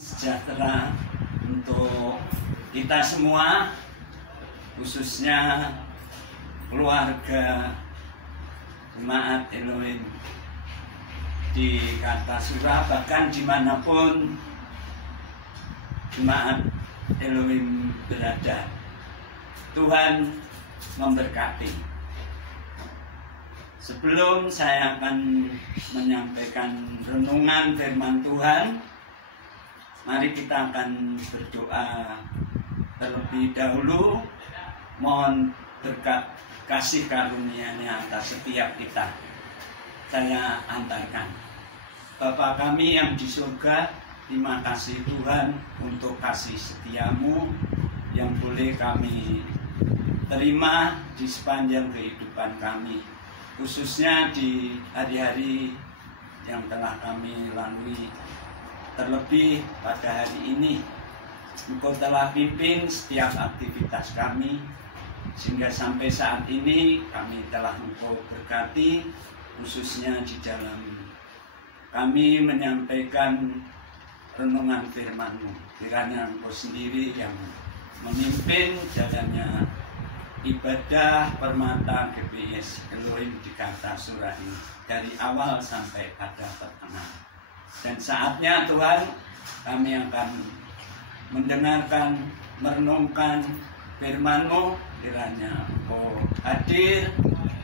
Sejahtera untuk kita semua, khususnya keluarga jemaat Elohim di Kartasura, bahkan dimanapun jemaat Elohim berada. Tuhan memberkati. Sebelum saya akan menyampaikan renungan firman Tuhan, mari kita akan berdoa terlebih dahulu. Mohon berkat kasih karunia-Nya atas setiap kita. Saya antarkan. Bapa kami yang di surga, terima kasih Tuhan untuk kasih setiamu yang boleh kami terima di sepanjang kehidupan kami, khususnya di hari-hari yang telah kami lalui. Terlebih pada hari ini, Engkau telah pimpin setiap aktivitas kami, sehingga sampai saat ini kami telah Engkau berkati, khususnya di dalam kami menyampaikan renungan firman-Mu. Kiranya Engkau sendiri yang memimpin jalannya ibadah permata GPS Elohim di Kartasura ini, dari awal sampai pada pertengahan. Dan saatnya Tuhan, kami akan mendengarkan, merenungkan firman-Mu. Kiranya Engkau hadir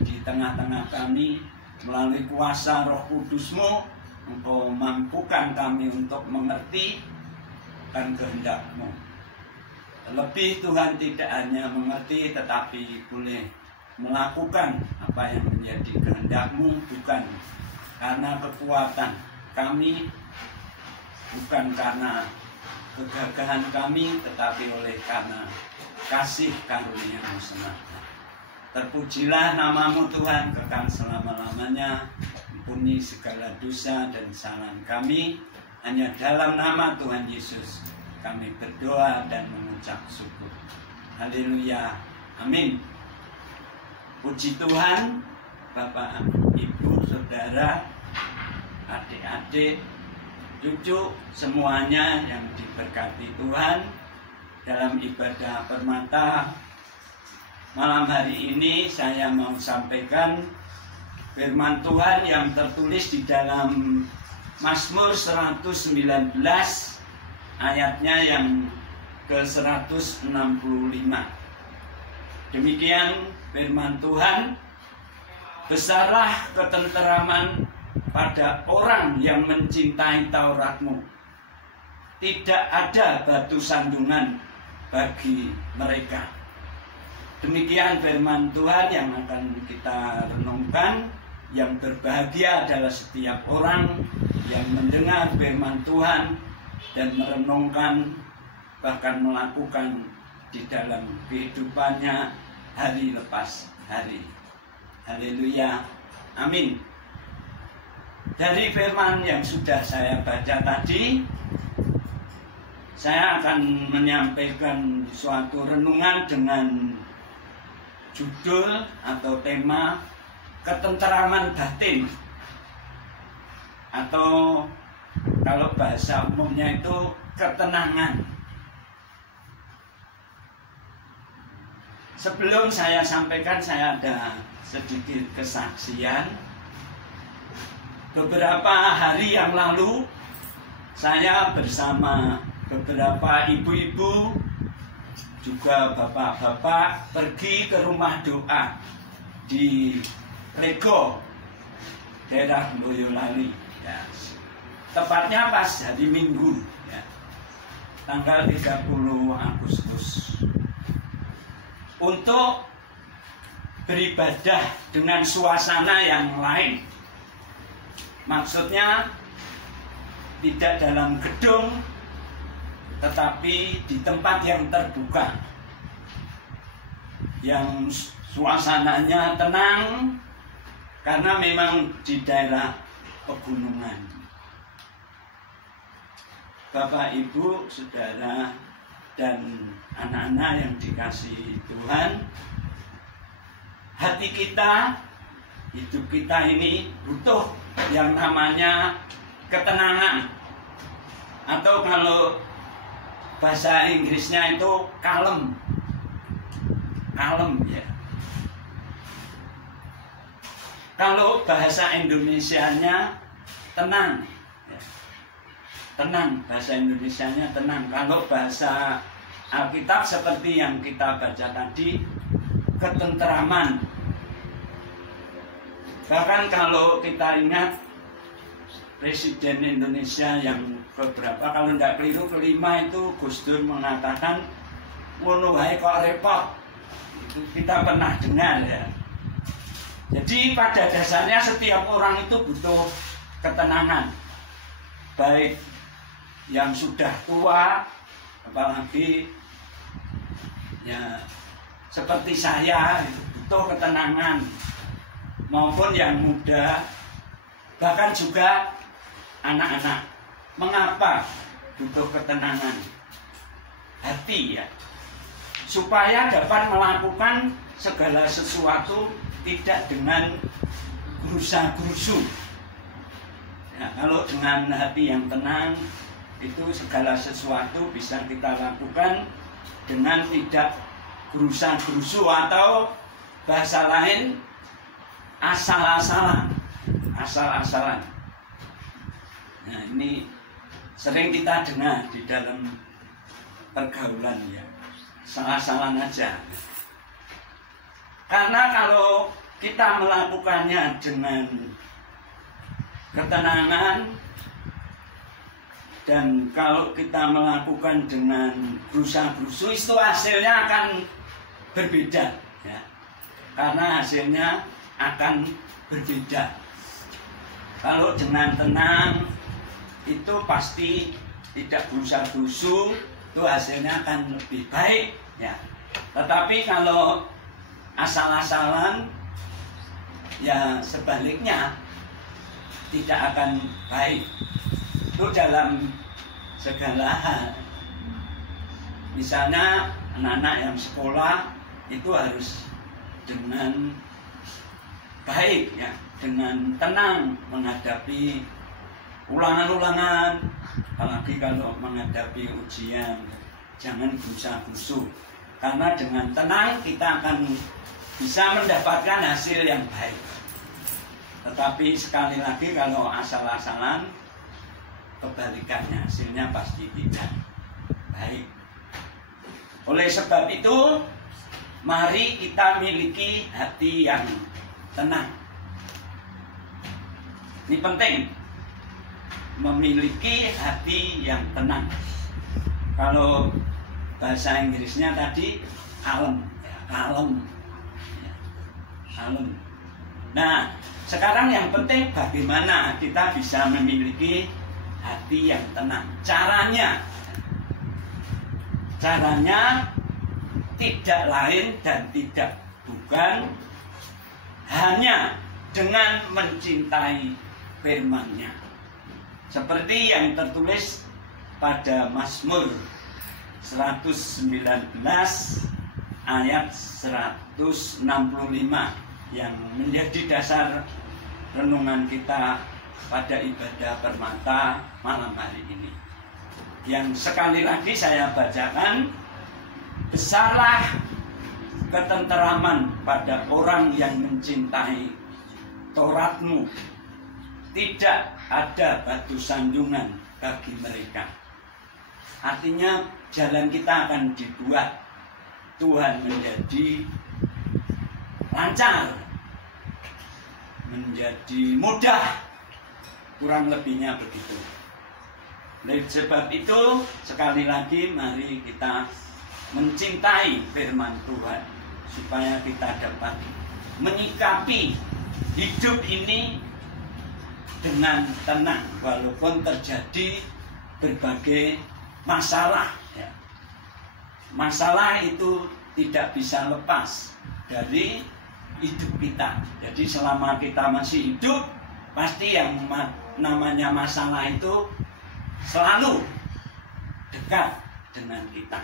di tengah-tengah kami melalui kuasa Roh Kudus-Mu. Engkau mampukan kami untuk mengerti dan kehendak-Mu. Lebih Tuhan tidak hanya mengerti, tetapi boleh melakukan apa yang menjadi kehendak-Mu, bukan karena kekuatan kami, bukan karena kegagahan kami, tetapi oleh karena kasih karunia-Mu semata. Terpujilah nama-Mu Tuhan, kekal selama-lamanya. Ampuni segala dosa dan kesalahan kami. Hanya dalam nama Tuhan Yesus kami berdoa dan mengucap syukur. Haleluya, amin. Puji Tuhan, Bapak, Ibu, Saudara, adik-adik, cucu, semuanya yang diberkati Tuhan dalam ibadah permata. Malam hari ini saya mau sampaikan firman Tuhan yang tertulis di dalam Mazmur 119 ayatnya yang ke-165. Demikian firman Tuhan, besarlah ketenteraman pada orang yang mencintai Taurat-Mu. Tidak ada batu sandungan bagi mereka. Demikian firman Tuhan yang akan kita renungkan. Yang berbahagia adalah setiap orang yang mendengar firman Tuhan dan merenungkan, bahkan melakukan di dalam kehidupannya hari lepas hari. Haleluya, amin. Dari firman yang sudah saya baca tadi, saya akan menyampaikan suatu renungan dengan judul atau tema ketenteraman batin, atau kalau bahasa umumnya itu ketenangan. Sebelum saya sampaikan, saya ada sedikit kesaksian. Beberapa hari yang lalu, saya bersama beberapa ibu-ibu, juga bapak-bapak, pergi ke rumah doa di Lego, daerah Boyolali. Ya. Tepatnya pas hari Minggu, ya, tanggal 30 Agustus. Untuk beribadah dengan suasana yang lain. Maksudnya tidak dalam gedung, tetapi di tempat yang terbuka, yang suasananya tenang, karena memang di daerah pegunungan. Bapak, Ibu, Saudara, dan anak-anak yang dikasihi Tuhan, hati kita, hidup kita ini butuh yang namanya ketenangan. Atau kalau bahasa Inggrisnya itu kalem. Kalem ya. Kalau bahasa Indonesianya tenang. Ya. Tenang, bahasa Indonesianya tenang. Kalau bahasa Alkitab seperti yang kita baca tadi, ketenteraman. Bahkan kalau kita ingat Presiden Indonesia yang beberapa, kalau tidak keliru kelima itu Gus Dur mengatakan ngono wae kok repot. Itu kita pernah dengar ya. Jadi pada dasarnya setiap orang itu butuh ketenangan. Baik yang sudah tua, apalagi ya seperti saya butuh ketenangan, maupun yang muda, bahkan juga anak-anak. Mengapa butuh ketenangan hati ya? Supaya dapat melakukan segala sesuatu tidak dengan gerusa-gerusu. Ya, kalau dengan hati yang tenang, itu segala sesuatu bisa kita lakukan dengan tidak gerusa-gerusu, atau bahasa lain asal-asalan. Asal-asalan. Nah, ini sering kita dengar di dalam pergaulan ya. Salah-salah aja. Karena kalau kita melakukannya dengan ketenangan, dan kalau kita melakukan dengan gerusa-gerusu, itu hasilnya akan berbeda ya. Karena hasilnya akan berbeda. Kalau dengan tenang itu pasti tidak gerusa-gerusu, itu hasilnya akan lebih baik ya. Tetapi kalau asal-asalan ya sebaliknya tidak akan baik. Itu dalam segala hal. Misalnya anak-anak yang sekolah itu harus dengan baik ya, dengan tenang menghadapi ulangan-ulangan, apalagi kalau menghadapi ujian, jangan gerusa-gerusu. Karena dengan tenang kita akan bisa mendapatkan hasil yang baik. Tetapi sekali lagi kalau asal-asalan, kebalikannya, hasilnya pasti tidak baik. Oleh sebab itu, mari kita miliki hati yang tenang. Ini penting, memiliki hati yang tenang. Kalau bahasa Inggrisnya tadi kalem, kalem, kalem. Nah, sekarang yang penting bagaimana kita bisa memiliki hati yang tenang. Caranya tidak lain dan tidak bukan hanya dengan mencintai firman-Nya. Seperti yang tertulis pada Mazmur 119 ayat 165 yang menjadi dasar renungan kita pada ibadah permata malam hari ini. Yang sekali lagi saya bacakan, besarlah ketenteraman pada orang yang mencintai Taurat-Mu, tidak ada batu sanjungan bagi mereka. Artinya jalan kita akan dibuat Tuhan menjadi lancar, menjadi mudah, kurang lebihnya begitu. Oleh sebab itu, sekali lagi mari kita mencintai firman Tuhan supaya kita dapat menyikapi hidup ini dengan tenang walaupun terjadi berbagai masalah ya. Masalah itu tidak bisa lepas dari hidup kita. Jadi selama kita masih hidup, pasti yang namanya masalah itu selalu dekat dengan kita.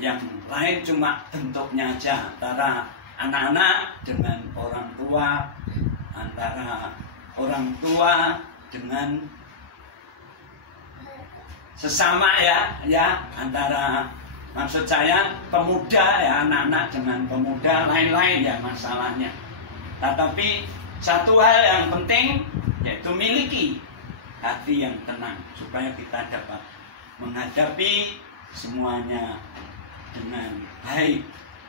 Yang lain cuma bentuknya aja, antara anak-anak dengan orang tua, antara orang tua dengan sesama ya antara, maksud saya pemuda ya, anak-anak dengan pemuda lain-lain ya masalahnya. Tetapi satu hal yang penting yaitu miliki hati yang tenang supaya kita dapat menghadapi semuanya dengan baik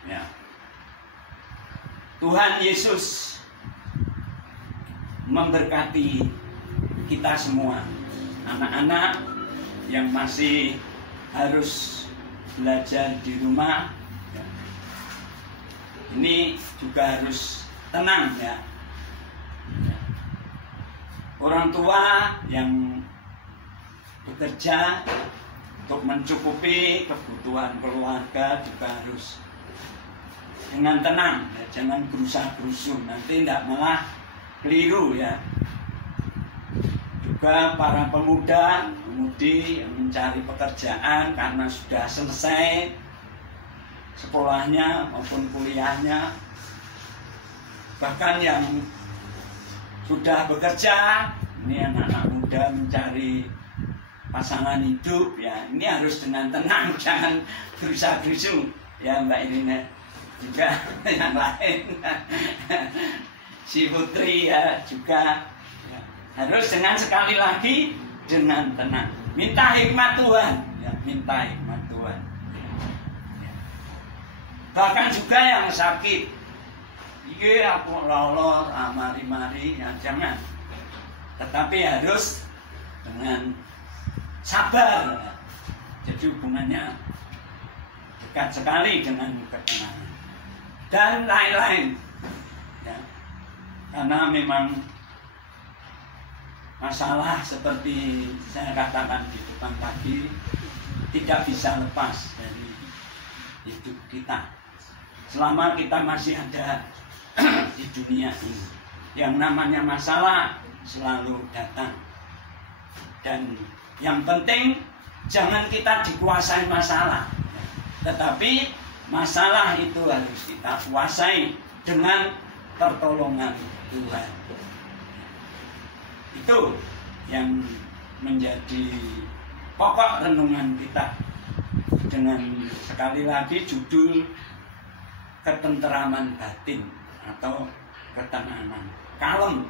ya. Tuhan Yesus memberkati kita semua, anak-anak yang masih harus belajar di rumah ya. Ini juga harus tenang ya. Orang tua yang bekerja untuk mencukupi kebutuhan keluarga juga harus dengan tenang ya. Jangan gerusa-gerusu, nanti tidak malah keliru ya. Juga para pemudi yang mencari pekerjaan karena sudah selesai sekolahnya maupun kuliahnya, bahkan yang sudah bekerja, ini anak-anak muda mencari pasangan hidup ya, ini harus dengan tenang, jangan gerusa-gerusu ya Mbak Irina, juga yang lain si Putri ya juga ya, harus dengan sekali lagi dengan tenang, minta hikmat Tuhan ya, minta hikmat Tuhan ya. Bahkan juga yang sakit, iya aku lolos mari-mari ya, jangan, tetapi harus dengan sabar ya. Jadi hubungannya dekat sekali dengan ketenangan dan lain-lain ya. Karena memang masalah seperti saya katakan di depan tadi tidak bisa lepas dari hidup kita selama kita masih ada di dunia ini. Yang namanya masalah selalu datang, dan yang penting jangan kita dikuasai masalah, tetapi masalah itu harus kita kuasai dengan pertolongan Tuhan. Itu yang menjadi pokok renungan kita, dengan sekali lagi judul ketenteraman batin atau ketenangan, kalem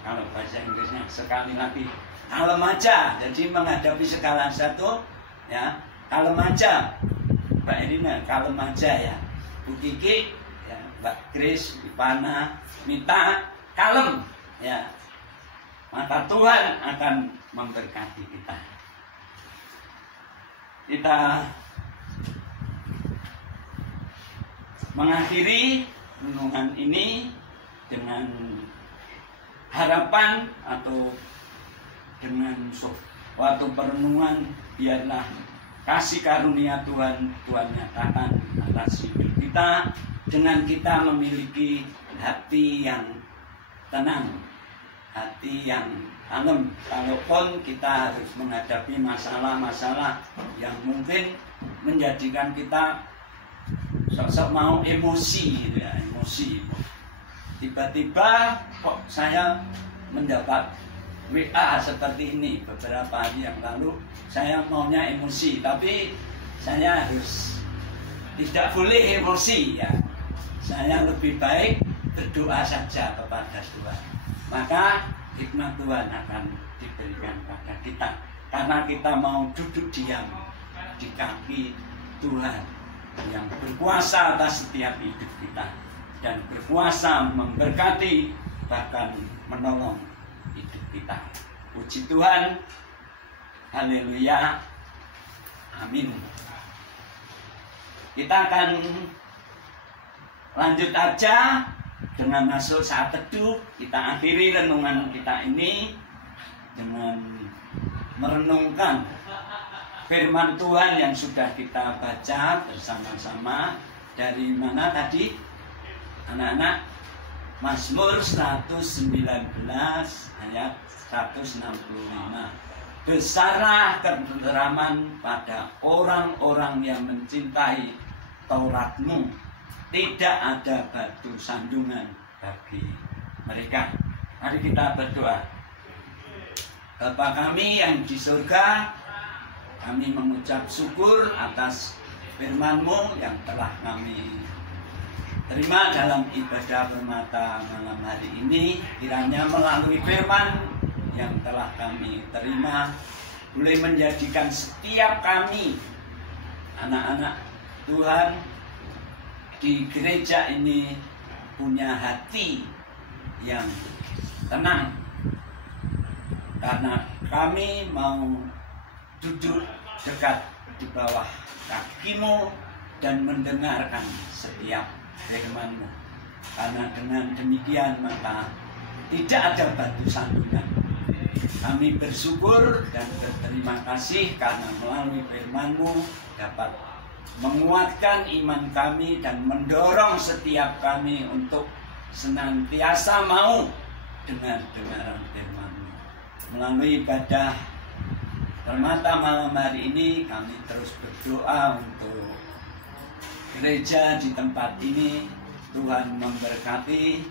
kalau bahasa Inggrisnya. Sekali lagi kalem aja, jadi menghadapi segala sesuatu ya, kalem aja Mbak Irina, kalem aja ya, Bu Kiki ya, Mbak Grace, Ipana, Mita, kalem ya, maka Tuhan akan memberkati kita. Kita mengakhiri renungan ini dengan harapan atau dengan suatu perenungan, biarlah kasih karunia Tuhan nyatakan atas hidup kita dengan kita memiliki hati yang tenang, hati yang kalem. Kalaupun kita harus menghadapi masalah-masalah yang mungkin menjadikan kita sok-sok mau emosi gitu ya, emosi. Tiba-tiba kok saya mendapat WA seperti ini beberapa hari yang lalu, saya maunya emosi, tapi saya harus tidak boleh emosi ya. Saya lebih baik berdoa saja kepada Tuhan, maka hikmat Tuhan akan diberikan pada kita, karena kita mau duduk diam di kaki Tuhan yang berkuasa atas setiap hidup kita dan berkuasa memberkati bahkan menolong hidup kita. Puji Tuhan, haleluya, amin. Kita akan lanjut aja dengan masuk saat teduh. Kita akhiri renungan kita ini dengan merenungkan firman Tuhan yang sudah kita baca bersama-sama. Dari mana tadi anak-anak? Mazmur 119 ayat 165. Besarlah ketenteraman pada orang-orang yang mencintai Taurat-Mu, tidak ada batu sandungan bagi mereka. Mari kita berdoa. Bapa kami yang di surga, kami mengucap syukur atas firman-Mu yang telah kami terima dalam ibadah permata malam hari ini. Kiranya melalui firman yang telah kami terima boleh menjadikan setiap kami anak-anak Tuhan di gereja ini punya hati yang tenang, karena kami mau duduk dekat di bawah kaki-Mu dan mendengarkan setiap firman-Mu. Karena dengan demikian maka tidak ada batu sandungan. Kami bersyukur dan berterima kasih karena melalui firman-Mu dapat menguatkan iman kami dan mendorong setiap kami untuk senantiasa mau dengar-dengaran firman-Mu. Melalui ibadah permata malam hari ini kami terus berdoa untuk gereja di tempat ini. Tuhan memberkati,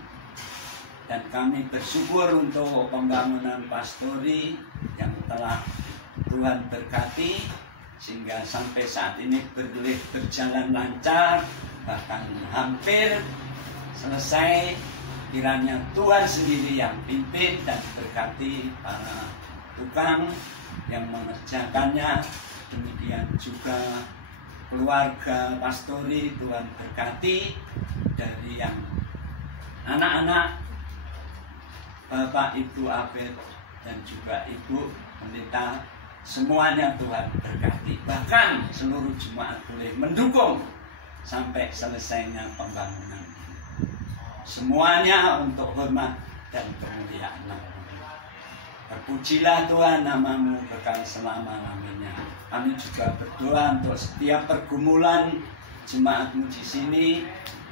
dan kami bersyukur untuk pembangunan pastori yang telah Tuhan berkati sehingga sampai saat ini boleh berjalan lancar, bahkan hampir selesai. Kiranya Tuhan sendiri yang pimpin dan berkati para tukang yang mengerjakannya. Demikian juga keluarga pastori, Tuhan berkati, dari yang anak-anak Bapak Ibu Abed dan juga Ibu Pendeta, semuanya Tuhan berkati. Bahkan seluruh jemaat boleh mendukung sampai selesainya pembangunan. Semuanya untuk hormat dan kemuliaan-Mu. Terpujilah Tuhan, nama-Mu kekal selama-lamanya. Kami juga berdoa untuk setiap pergumulan jemaat-Mu di sini.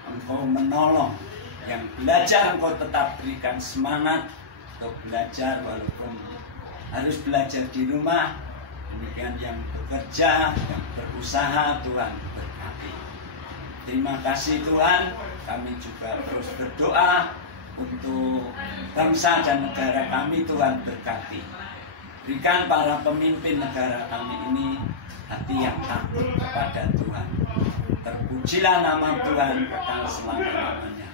Engkau menolong. Yang belajar Engkau tetap berikan semangat untuk belajar walaupun harus belajar di rumah. Demikian yang bekerja, yang berusaha, Tuhan berkati. Terima kasih Tuhan. Kami juga terus berdoa untuk bangsa dan negara kami, Tuhan berkati. Berikan para pemimpin negara kami ini hati yang takut kepada Tuhan. Terpujilah nama Tuhan kekal selama-lamanya.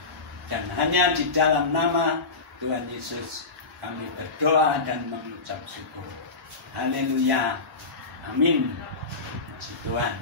Dan hanya di dalam nama Tuhan Yesus kami berdoa dan mengucap syukur. Haleluya. Amin. Puji Tuhan.